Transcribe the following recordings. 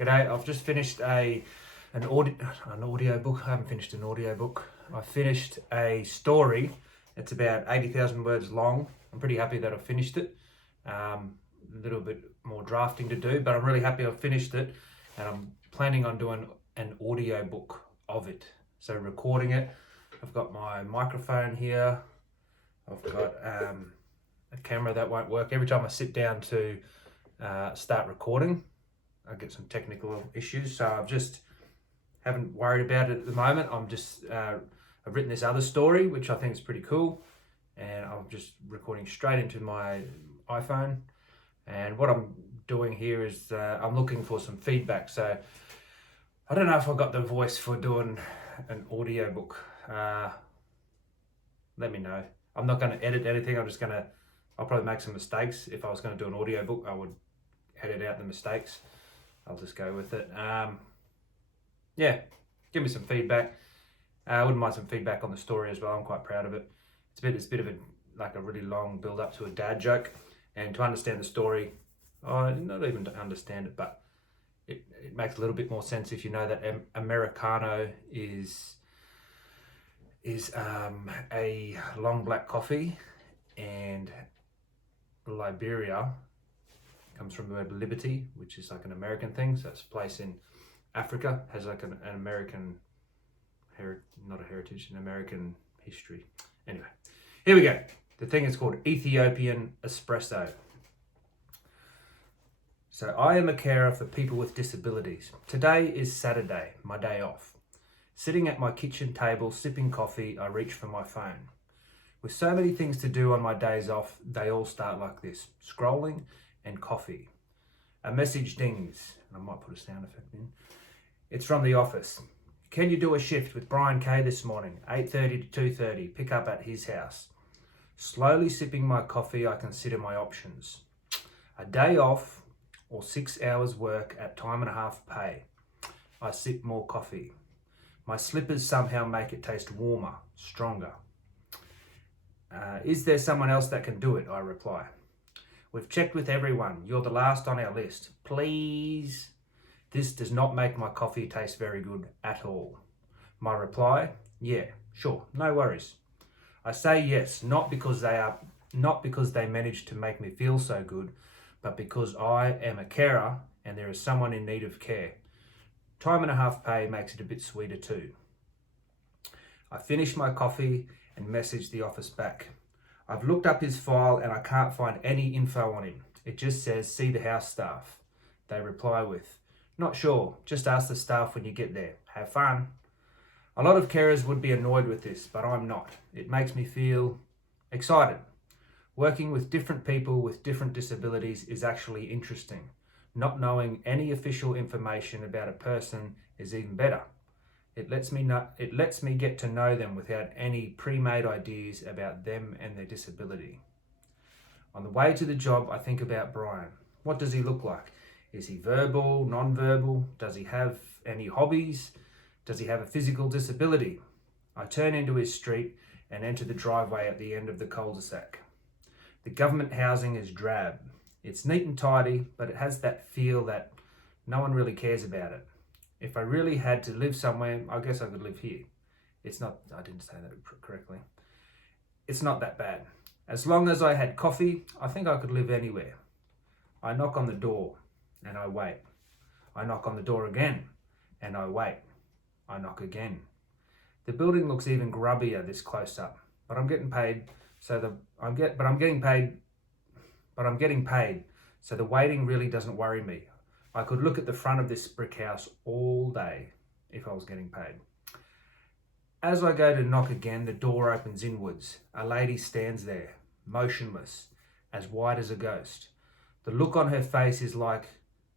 G'day, I've just finished an audio book. I haven't finished an audio book. I finished a story. It's about 80,000 words long. I'm pretty happy that I've finished it. A little bit more drafting to do, but I'm really happy I've finished it, and I'm planning on doing an audio book of it. So recording it. I've got my microphone here. I've got a camera that won't work. Every time I sit down to start recording, I get some technical issues, so I've just haven't worried about it at the moment. I've written this other story, which I think is pretty cool, and I'm just recording straight into my iPhone. And what I'm doing here is I'm looking for some feedback. So I don't know if I've got the voice for doing an audio book. Let me know. I'm not going to edit anything. I'll probably make some mistakes. If I was going to do an audio book, I would edit out the mistakes. I'll just go with it. Yeah, give me some feedback. I wouldn't mind some feedback on the story as well. I'm quite proud of it. It's a bit of a really long build up to a dad joke, and to understand the story, not even to understand it, but it makes a little bit more sense if you know that Americano is a long black coffee, and Liberia comes from the word liberty, which is like an American thing. So it's a place in Africa, has like an American, not a heritage, an American history. Anyway, here we go. The thing is called Ethiopian Espresso. So I am a carer for people with disabilities. Today is Saturday, my day off. Sitting at my kitchen table, sipping coffee, I reach for my phone. With so many things to do on my days off, they all start like this: scrolling and coffee. A message dings, and I might put a sound effect in. It's from the office. Can you do a shift with Brian K this morning, 8:30 to 2:30, pick up at his house? Slowly sipping my coffee, I consider my options. A day off or 6 hours work at time and a half pay. I sip more coffee. My slippers somehow make it taste warmer, stronger. Is there someone else that can do it? I reply. We've checked with everyone. You're the last on our list. Please. This does not make my coffee taste very good at all. My reply, yeah, sure, no worries. I say yes, not because they managed to make me feel so good, but because I am a carer and there is someone in need of care. Time and a half pay makes it a bit sweeter too. I finish my coffee and message the office back. I've looked up his file and I can't find any info on him. It just says, see the house staff. They reply with, not sure, just ask the staff when you get there. Have fun. A lot of carers would be annoyed with this, but I'm not. It makes me feel excited. Working with different people with different disabilities is actually interesting. Not knowing any official information about a person is even better. It lets me get to know them without any pre-made ideas about them and their disability. On the way to the job, I think about Brian. What does he look like? Is he verbal, non-verbal? Does he have any hobbies? Does he have a physical disability? I turn into his street and enter the driveway at the end of the cul-de-sac. The government housing is drab. It's neat and tidy, but it has that feel that no one really cares about it. If I really had to live somewhere, I guess I could live here. I didn't say that correctly. It's not that bad. As long as I had coffee, I think I could live anywhere. I knock on the door and I wait. I knock on the door again and I wait. I knock again. The building looks even grubbier this close up, but I'm getting paid, so the waiting really doesn't worry me. I could look at the front of this brick house all day if I was getting paid. As I go to knock again, the door opens inwards. A lady stands there, motionless, as white as a ghost. The look on her face is like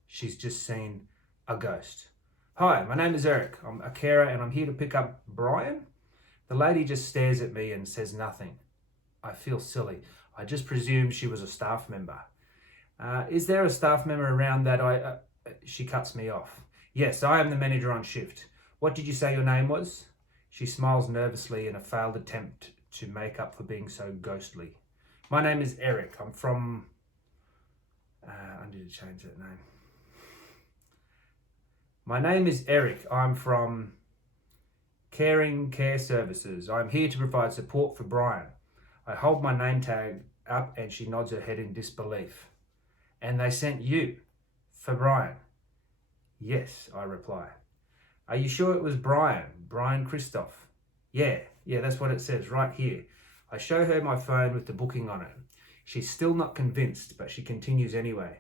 she's just seen a ghost. Hi, my name is Eric. I'm a carer and I'm here to pick up Brian. The lady just stares at me and says nothing. I feel silly. I just presumed she was a staff member. Is there a staff member around that she cuts me off. Yes, I am the manager on shift. What did you say your name was? She smiles nervously in a failed attempt to make up for being so ghostly. My name is Eric. I'm from... I need to change that name. My name is Eric. I'm from Caring Care Services. I'm here to provide support for Brian. I hold my name tag up and she nods her head in disbelief. And they sent you for Brian? Yes, I reply. Are you sure it was Brian Christoph? Yeah, that's what it says right here. I show her my phone with the booking on it. She's still not convinced, but she continues anyway.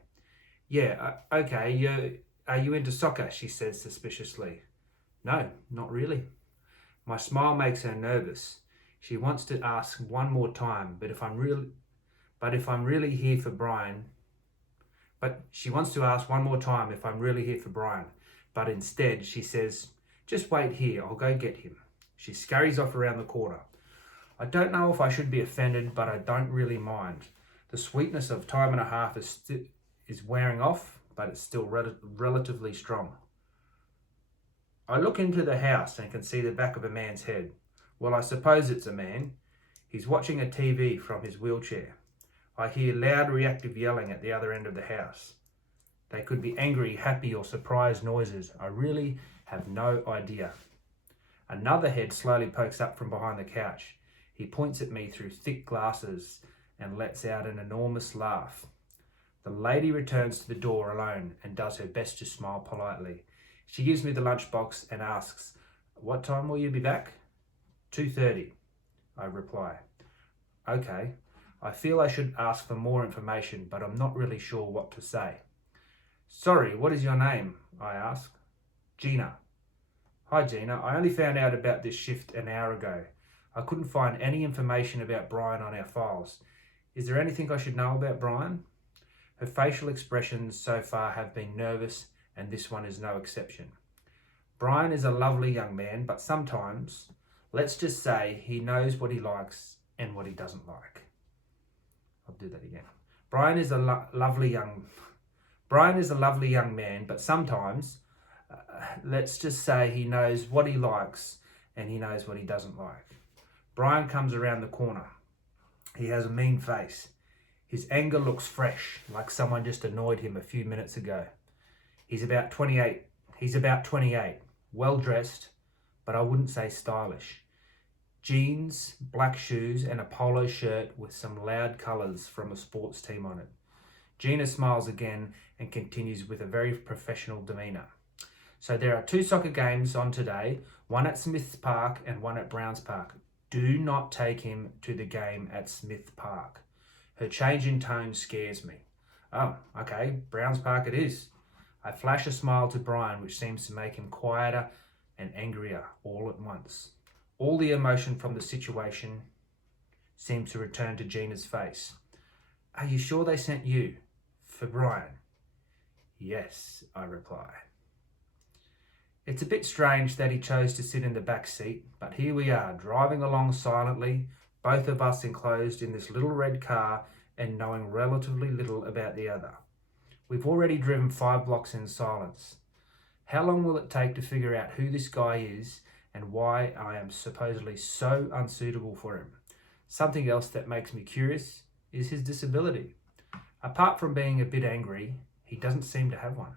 Yeah, okay, are you into soccer? She says suspiciously. No, not really. My smile makes her nervous. She wants to ask one more time, but if I'm really here for Brian, she wants to ask one more time if I'm really here for Brian, but instead she says, just wait here, I'll go get him. She scurries off around the corner. I don't know if I should be offended, but I don't really mind. The sweetness of time and a half is wearing off, but it's still relatively strong. I look into the house and can see the back of a man's head. Well, I suppose it's a man. He's watching a TV from his wheelchair. I hear loud reactive yelling at the other end of the house. They could be angry, happy, or surprised noises. I really have no idea. Another head slowly pokes up from behind the couch. He points at me through thick glasses and lets out an enormous laugh. The lady returns to the door alone and does her best to smile politely. She gives me the lunchbox and asks, "What time will you be back?" 2:30, I reply. Okay. I feel I should ask for more information, but I'm not really sure what to say. Sorry, what is your name? I ask. Gina. Hi Gina, I only found out about this shift an hour ago. I couldn't find any information about Brian on our files. Is there anything I should know about Brian? Her facial expressions so far have been nervous, and this one is no exception. Brian is a lovely young man, but sometimes, let's just say, he knows what he likes and what he doesn't like. I'll do that again. Brian is a lovely young man, but sometimes, let's just say he knows what he likes and he knows what he doesn't like. Brian comes around the corner. He has a mean face. His anger looks fresh, like someone just annoyed him a few minutes ago. He's about 28, well dressed, but I wouldn't say stylish. Jeans, black shoes, and a polo shirt with some loud colours from a sports team on it. Gina smiles again and continues with a very professional demeanour. So there are 2 soccer games on today, one at Smith's Park and one at Browns Park. Do not take him to the game at Smith Park. Her change in tone scares me. Oh, okay, Browns Park it is. I flash a smile to Brian, which seems to make him quieter and angrier all at once. All the emotion from the situation seems to return to Gina's face. Are you sure they sent you for Brian? Yes, I reply. It's a bit strange that he chose to sit in the back seat, but here we are, driving along silently, both of us enclosed in this little red car and knowing relatively little about the other. We've already driven 5 blocks in silence. How long will it take to figure out who this guy is and why I am supposedly so unsuitable for him? Something else that makes me curious is his disability. Apart from being a bit angry, he doesn't seem to have one.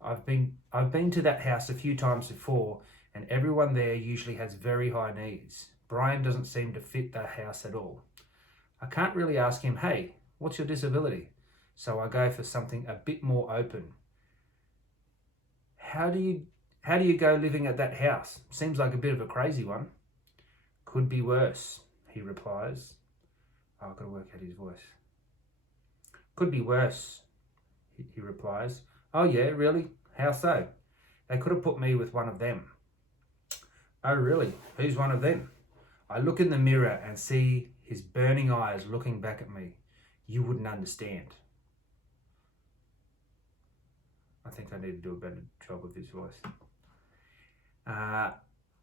I've been to that house a few times before, and everyone there usually has very high needs. Brian doesn't seem to fit that house at all. I can't really ask him, hey, what's your disability? So I go for something a bit more open. How do you go living at that house? Seems like a bit of a crazy one. Could be worse, he replies. Oh, I've got to work out his voice. Could be worse, he replies. Oh yeah, really? How so? They could have put me with one of them. Oh really? Who's one of them? I look in the mirror and see his burning eyes looking back at me. You wouldn't understand. I think I need to do a better job of his voice.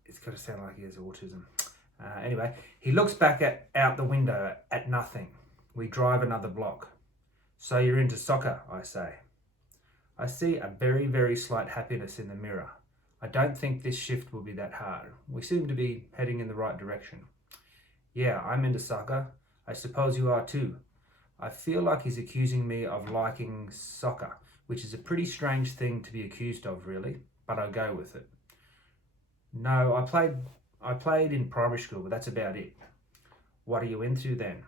It's got to sound like he has autism. Anyway, he looks back out the window at nothing. We drive another block. So you're into soccer, I say. I see a very, very slight happiness in the mirror. I don't think this shift will be that hard. We seem to be heading in the right direction. Yeah, I'm into soccer. I suppose you are too. I feel like he's accusing me of liking soccer, which is a pretty strange thing to be accused of, really, but I go with it. No, I played in primary school, but that's about it. What are you into then?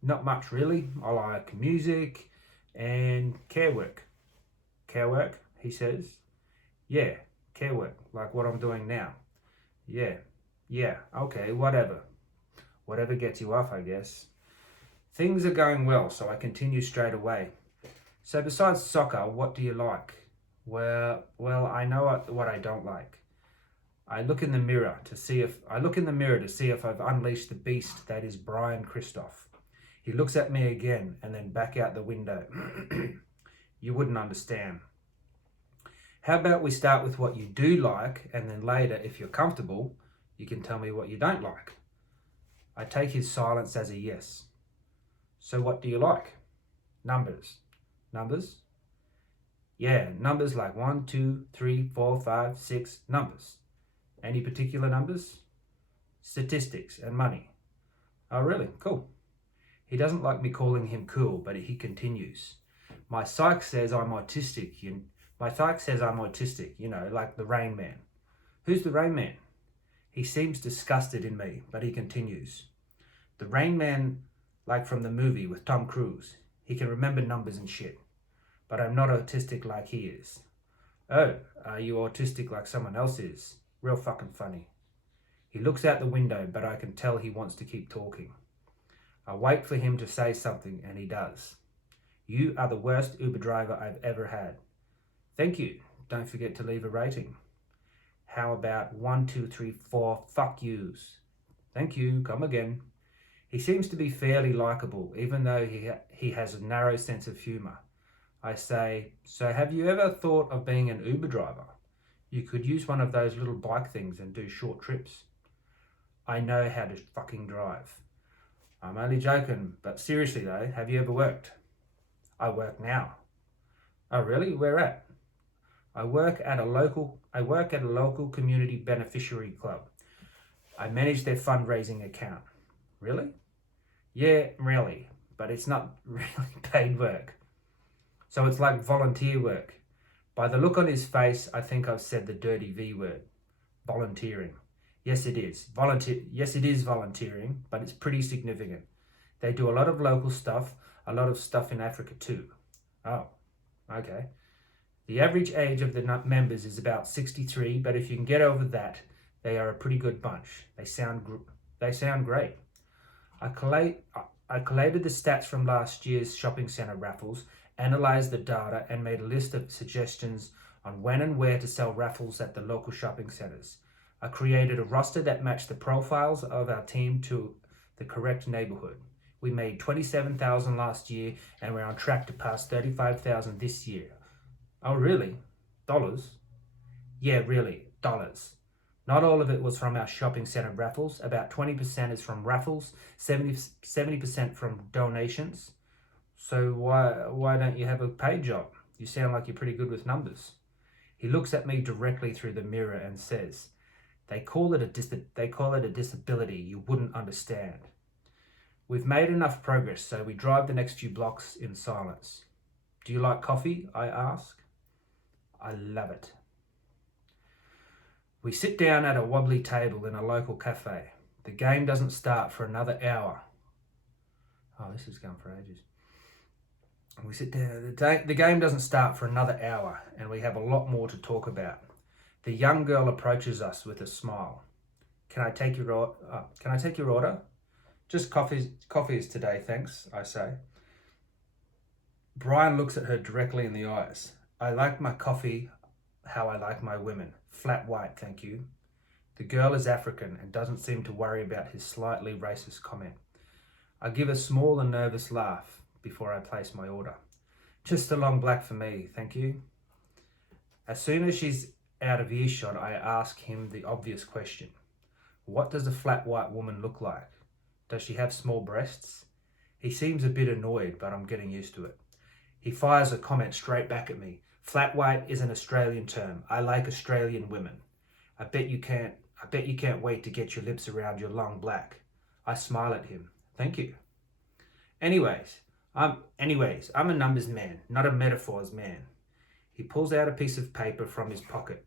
Not much, really. I like music and care work. Care work, he says. Yeah, care work, like what I'm doing now. Yeah, okay, whatever. Whatever gets you off, I guess. Things are going well, so I continue straight away. So besides soccer, what do you like? Well, I know what I don't like. I look in the mirror to see if I've unleashed the beast that is Brian Christoph. He looks at me again and then back out the window. You wouldn't understand. How about we start with what you do like, and then later, if you're comfortable, you can tell me what you don't like. I take his silence as a yes. So what do you like? Numbers. Numbers? Yeah, numbers like 1, 2, 3, 4, 5, 6, numbers. Any particular numbers? Statistics and money. Oh, really? Cool. He doesn't like me calling him cool, but he continues. My psych says I'm autistic, like the Rain Man. Who's the Rain Man? He seems disgusted in me, but he continues. The Rain Man, like from the movie with Tom Cruise. He can remember numbers and shit. But I'm not autistic like he is. Oh, are you autistic like someone else is? Real fucking funny. He looks out the window, but I can tell he wants to keep talking. I wait for him to say something, and he does. You are the worst Uber driver I've ever had. Thank you. Don't forget to leave a rating. How about 1, 2, 3, 4 fuck yous? Thank you. Come again. He seems to be fairly likable, even though he has a narrow sense of humour. I say, so have you ever thought of being an Uber driver? You could use one of those little bike things and do short trips. I know how to fucking drive. I'm only joking, but seriously though, have you ever worked? I work now. Oh really? Where at? I work at a local community beneficiary club. I manage their fundraising account. Really? Yeah, really, but it's not really paid work. So it's like volunteer work. By the look on his face, I think I've said the dirty V word. Volunteering. Yes, it is. Yes, it is volunteering, but it's pretty significant. They do a lot of local stuff, a lot of stuff in Africa too. Oh, okay. The average age of the members is about 63, but if you can get over that, they are a pretty good bunch. They sound great. I collated the stats from last year's shopping centre raffles, analysed the data, and made a list of suggestions on when and where to sell raffles at the local shopping centres. I created a roster that matched the profiles of our team to the correct neighbourhood. We made $27,000 last year, and we're on track to pass $35,000 this year. Oh, really? Dollars? Yeah, really, dollars. Not all of it was from our shopping centre raffles. About 20% is from raffles, 70% from donations. So why don't you have a paid job? You sound like you're pretty good with numbers. He looks at me directly through the mirror and says, They call it a disability you wouldn't understand. We've made enough progress, so we drive the next few blocks in silence. Do you like coffee? I ask. I love it. We sit down at a wobbly table in a local cafe. The game doesn't start for another hour. Oh, this is going for ages. We sit down. The game doesn't start for another hour, and we have a lot more to talk about. The young girl approaches us with a smile. Can I take your order? Just coffees today, thanks, I say. Brian looks at her directly in the eyes. I like my coffee how I like my women. Flat white, thank you. The girl is African and doesn't seem to worry about his slightly racist comment. I give a small and nervous laugh before I place my order. Just a long black for me, thank you. As soon as she's out of earshot, I ask him the obvious question. What does a flat white woman look like? Does she have small breasts? He seems a bit annoyed, but I'm getting used to it. He fires a comment straight back at me. Flat white is an Australian term. I like Australian women. I bet you can't wait to get your lips around your long black. I smile at him. Thank you. Anyways, I'm a numbers man, not a metaphors man. He pulls out a piece of paper from his pocket.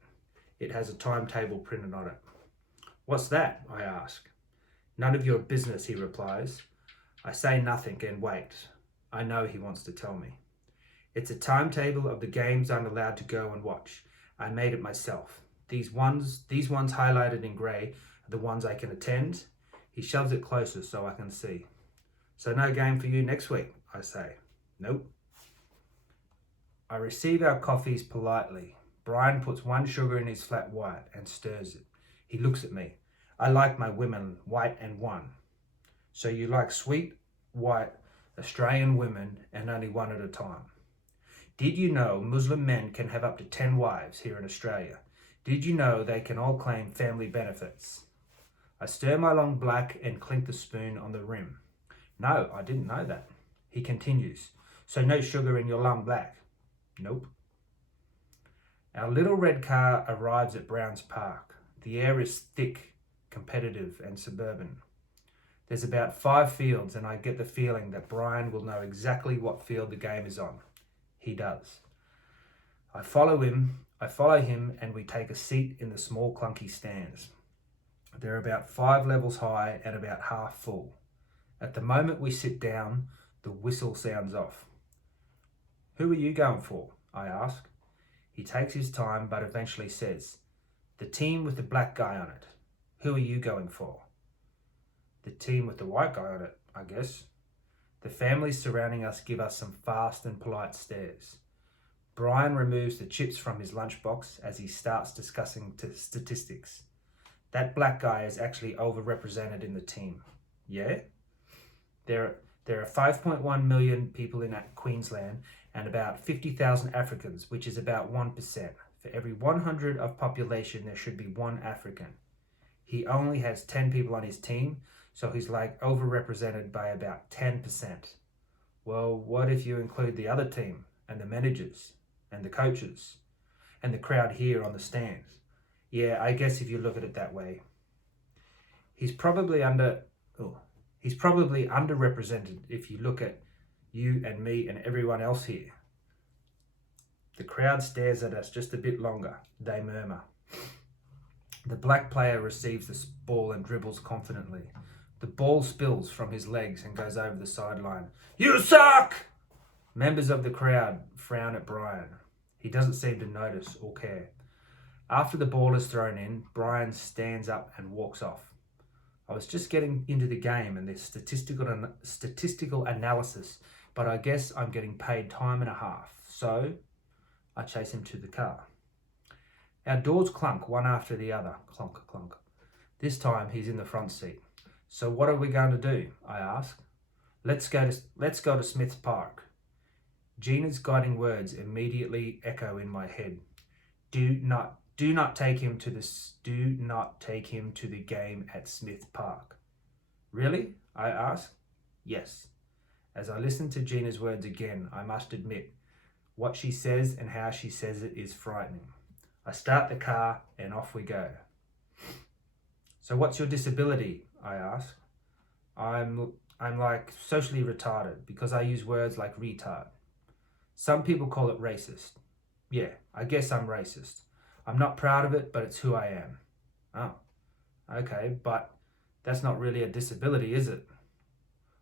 It has a timetable printed on it. "What's that?" I ask. "None of your business," he replies. I say nothing and wait. I know he wants to tell me. "It's a timetable of the games I'm allowed to go and watch. I made it myself. These ones highlighted in grey are the ones I can attend." He shoves it closer so I can see. "So no game for you next week," I say. "Nope." I receive our coffees politely. Brian puts one sugar in his flat white and stirs it. He looks at me. "I like my women white and one." "So you like sweet, white, Australian women and only one at a time." "Did you know Muslim men can have up to 10 wives here in Australia? Did you know they can all claim family benefits?" I stir my long black and clink the spoon on the rim. "No, I didn't know that." He continues. "So no sugar in your long black?" "Nope." Our little red car arrives at Browns Park. The air is thick, competitive and suburban. There's about 5 fields and I get the feeling that Brian will know exactly what field the game is on. He does. I follow him and we take a seat in the small clunky stands. They're about 5 levels high and about half full. At the moment we sit down, the whistle sounds off. "Who are you going for?" I ask. He takes his time but eventually says, "The team with the black guy on it." "Who are you going for?" "The team with the white guy on it, I guess." The families surrounding us give us some fast and polite stares. Brian removes the chips from his lunchbox as he starts discussing statistics. "That black guy is actually overrepresented in the team." "Yeah?" There are 5.1 million people in Queensland and about 50,000 Africans, which is about 1%. For every 100 of population, there should be 1 African. He only has 10 people on his team, so he's like overrepresented by about 10%. "Well, what if you include the other team and the managers and the coaches and the crowd here on the stands?" "Yeah, I guess if you look at it that way." He's probably underrepresented if you look at you and me and everyone else here. The crowd stares at us just a bit longer. They murmur. The black player receives the ball and dribbles confidently. The ball spills from his legs and goes over the sideline. "You suck!" Members of the crowd frown at Brian. He doesn't seem to notice or care. After the ball is thrown in, Brian stands up and walks off. I was just getting into the game and the statistical analysis, but I guess I'm getting paid time and a half, so I chase him to the car. Our doors clunk one after the other, clonk, clonk. This time he's in the front seat. "So what are we going to do?" I ask. Let's go to Smith's Park." Gina's guiding words immediately echo in my head. Do not take him to the game at Smith Park." "Really?" I ask. "Yes." As I listen to Gina's words again, I must admit, what she says and how she says it is frightening. I start the car and off we go. "So what's your disability?" I ask. I'm like socially retarded because I use words like retard. Some people call it racist. Yeah, I guess I'm racist. I'm not proud of it, but it's who I am." "Oh, okay, but that's not really a disability, is it?"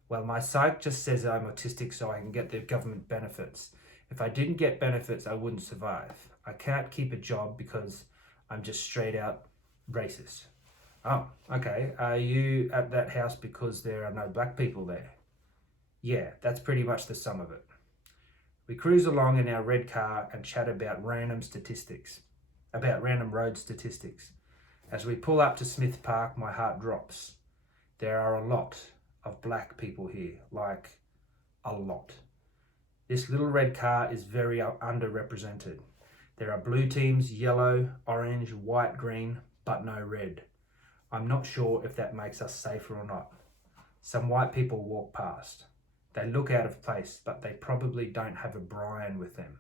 "Well, my psych just says I'm autistic so I can get the government benefits. If I didn't get benefits, I wouldn't survive. I can't keep a job because I'm just straight out racist." "Oh, okay. Are you at that house because there are no black people there?" "Yeah, that's pretty much the sum of it." We cruise along in our red car and chat about random road statistics. As we pull up to Smith Park, my heart drops. There are a lot of black people here, like a lot. This little red car is very underrepresented. There are blue teams, yellow, orange, white, green, but no red. I'm not sure if that makes us safer or not. Some white people walk past. They look out of place, but they probably don't have a Brian with them.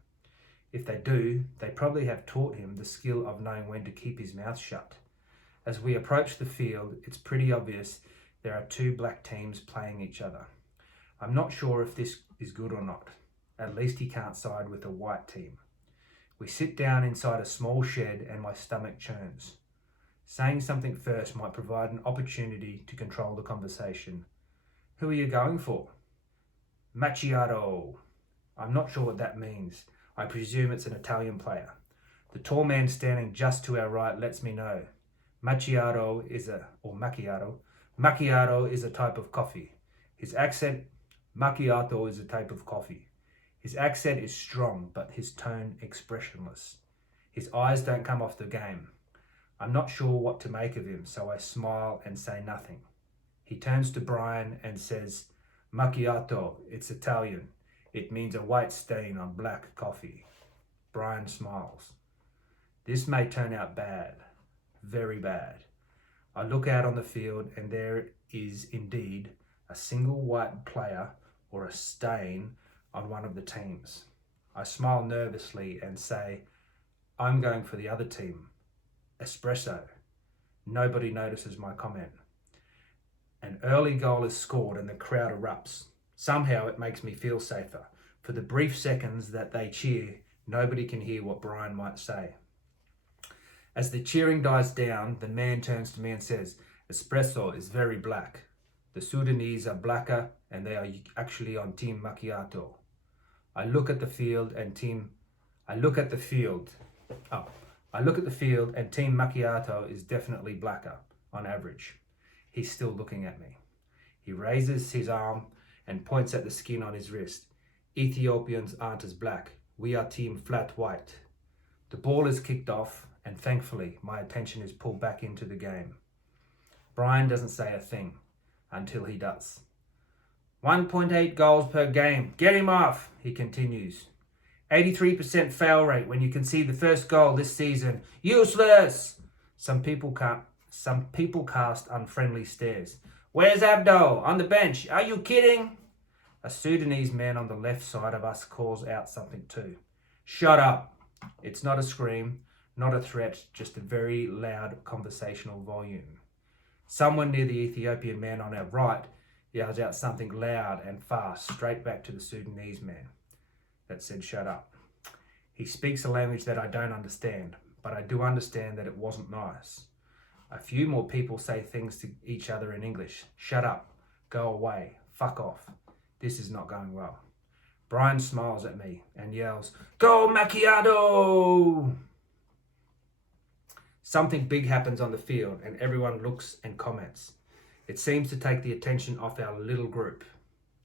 If they do, they probably have taught him the skill of knowing when to keep his mouth shut. As we approach the field, it's pretty obvious there are 2 black teams playing each other. I'm not sure if this is good or not. At least he can't side with the white team. We sit down inside a small shed and my stomach churns. Saying something first might provide an opportunity to control the conversation. Who are you going for? Macchiato. I'm not sure what that means. I presume it's an Italian player. The tall man standing just to our right lets me know. Macchiato is a type of coffee. Macchiato is a type of coffee. His accent is strong, but his tone expressionless. His eyes don't come off the game. I'm not sure what to make of him, so I smile and say nothing. He turns to Brian and says, Macchiato, it's Italian. It means a white stain on black coffee. Brian smiles. This may turn out bad, very bad. I look out on the field and there is indeed a single white player or a stain on one of the teams. I smile nervously and say, I'm going for the other team, Espresso. Nobody notices my comment. An early goal is scored and the crowd erupts. Somehow it makes me feel safer. For the brief seconds that they cheer, nobody can hear what Brian might say. As the cheering dies down, the man turns to me and says, Espresso is very black. The Sudanese are blacker and they are actually on Team Macchiato. I look at the field and Team Macchiato is definitely blacker on average. He's still looking at me. He raises his arm and points at the skin on his wrist. Ethiopians aren't as black. We are Team Flat White. The ball is kicked off and thankfully my attention is pulled back into the game. Brian doesn't say a thing until he does. 1.8 goals per game. Get him off, he continues. 83% fail rate when you concede the first goal this season. Useless! Some people cast unfriendly stares. Where's Abdo? On the bench. Are you kidding? A Sudanese man on the left side of us calls out something too. Shut up. It's not a scream, not a threat, just a very loud conversational volume. Someone near the Ethiopian man on our right yells out something loud and fast straight back to the Sudanese man that said shut up. He speaks a language that I don't understand, but I do understand that it wasn't nice. A few more people say things to each other in English. Shut up, go away, fuck off. This is not going well. Brian smiles at me and yells, Go Macchiato! Something big happens on the field and everyone looks and comments. It seems to take the attention off our little group.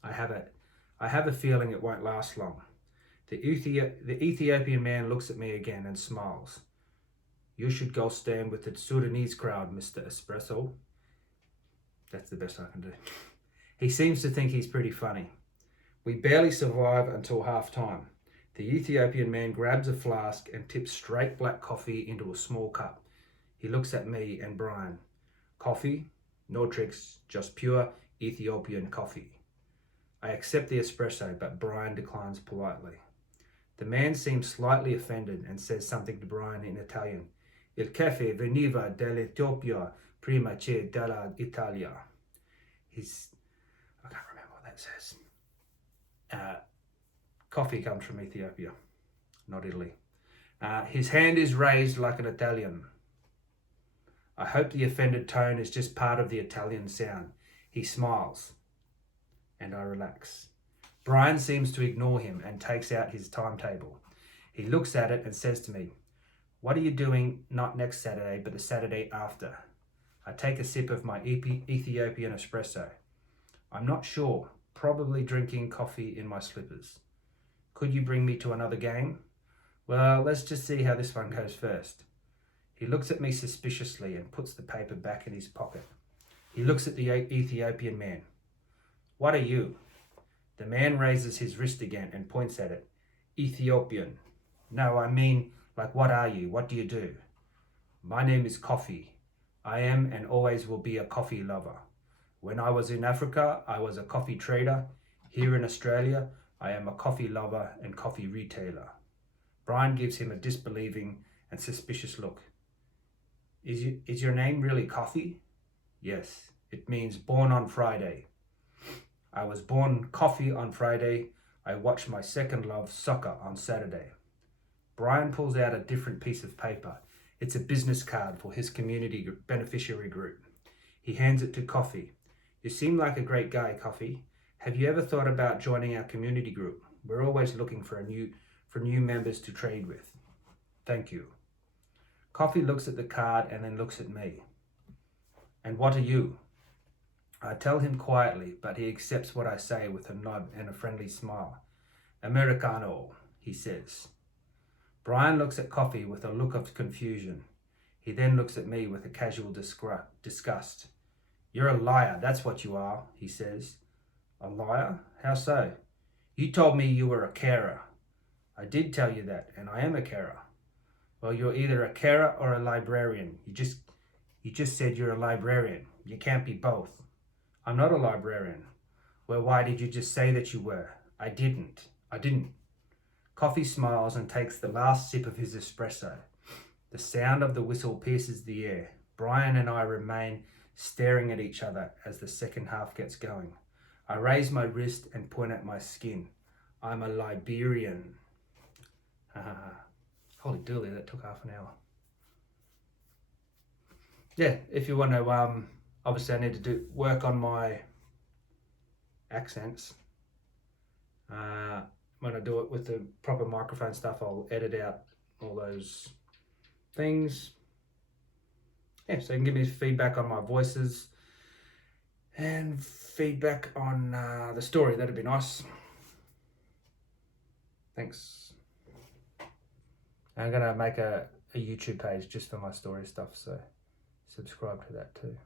I have a feeling it won't last long. The Ethiopian man looks at me again and smiles. You should go stand with the Sudanese crowd, Mr. Espresso. That's the best I can do. He seems to think he's pretty funny. We barely survive until half time. The Ethiopian man grabs a flask and tips straight black coffee into a small cup. He looks at me and Brian. Coffee? No tricks, just pure Ethiopian coffee. I accept the espresso, but Brian declines politely. The man seems slightly offended and says something to Brian in Italian. Il caffè veniva dall'Etiopia prima che dall'Italia. I can't remember what that says. Coffee comes from Ethiopia, not Italy. His hand is raised like an Italian. I hope the offended tone is just part of the Italian sound. He smiles, and I relax. Brian seems to ignore him and takes out his timetable. He looks at it and says to me, What are you doing not next Saturday, but the Saturday after? I take a sip of my Ethiopian espresso. I'm not sure, probably drinking coffee in my slippers. Could you bring me to another game? Well, let's just see how this one goes first. He looks at me suspiciously and puts the paper back in his pocket. He looks at the Ethiopian man. What are you? The man raises his wrist again and points at it. Ethiopian. No, I mean, like, what are you? What do you do? My name is Coffee. I am and always will be a coffee lover. When I was in Africa, I was a coffee trader. Here in Australia, I am a coffee lover and coffee retailer. Brian gives him a disbelieving and suspicious look. Is your name really Coffee? Yes, it means born on Friday. I was born Coffee on Friday. I watched my second love, soccer, on Saturday. Brian pulls out a different piece of paper. It's a business card for his community beneficiary group. He hands it to Coffee. You seem like a great guy, Coffee. Have you ever thought about joining our community group? We're always looking for new members to trade with. Thank you. Coffee looks at the card and then looks at me. And what are you? I tell him quietly, but he accepts what I say with a nod and a friendly smile. Americano, he says. Brian looks at Coffee with a look of confusion. He then looks at me with a casual disgust. You're a liar, that's what you are, he says. A liar? How so? You told me you were a carer. I did tell you that, and I am a carer. Well, you're either a carer or a librarian. You just said you're a librarian. You can't be both. I'm not a librarian. Well, why did you just say that you were? I didn't. Coffee smiles and takes the last sip of his espresso. The sound of the whistle pierces the air. Brian and I remain staring at each other as the second half gets going. I raise my wrist and point at my skin. I'm a Liberian. Holy dooly, that took half an hour. Yeah, if you want to, obviously I need to work on my accents. When I do it with the proper microphone stuff, I'll edit out all those things. Yeah, so you can give me feedback on my voices and feedback on the story. That'd be nice. Thanks. I'm going to make a YouTube page just for my story stuff, so subscribe to that too.